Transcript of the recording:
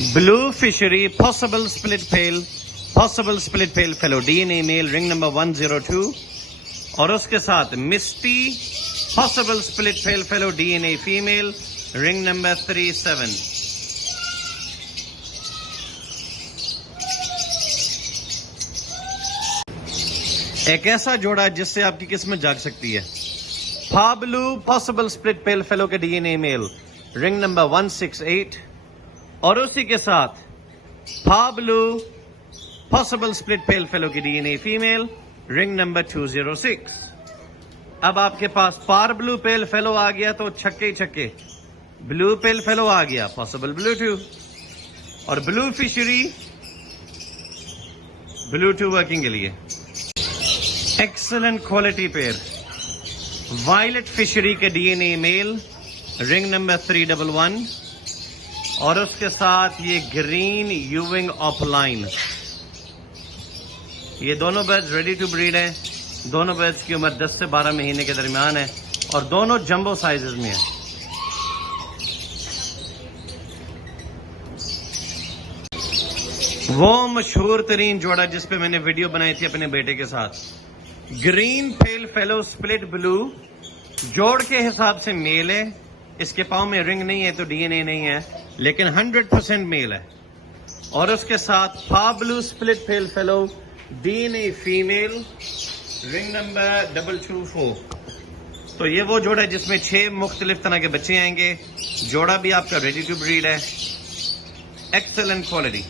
Blue fischeri possible split pale fallow DNA mail ring number 102 और उसके साथ misty possible split pale fallow DNA female ring number 37। एक ऐसा जोड़ा जिससे आपकी किस्मत जाग सकती है। Blue possible split pale fellow के DNA मेल रिंग नंबर 168 और उसी के साथ blue possible split pale fellow की DNA फीमेल रिंग नंबर 206। अब आपके पास पार ब्लू पेल फेलो आ गया तो छक्के ही छक्के, ब्लू पेल फेलो आ गया पॉसिबल ब्लू 2 और ब्लू फिशरी ब्लू 2 वर्किंग के लिए एक्सेलेंट क्वालिटी पेयर। वायलेट फिशरी के DNA मेल रिंग नंबर 311 और उसके साथ ये ग्रीन यूविंग ऑफलाइन। ये दोनों बर्ड्स रेडी टू ब्रीड हैं। दोनों बर्ड्स की उम्र 10 से 12 महीने के दरमियान है और दोनों जंबो साइजेस में हैं। वो मशहूर तरीन जोड़ा जिस पे मैंने वीडियो बनाई थी अपने बेटे के साथ, ग्रीन पेल फेलो स्प्लिट ब्लू, जोड़ के हिसाब से मेल है। इसके पाँव में रिंग नहीं है तो DNA नहीं है, लेकिन 100% मेल है। और उसके साथ blue split pale fallow DNA female ring number 224। तो ये वो जोड़ा है जिसमें 6 मुख्तलिफ तरह के बच्चे आएंगे। जोड़ा भी आपका रेडी टू ब्रीड है, एक्सेलेंट क्वालिटी।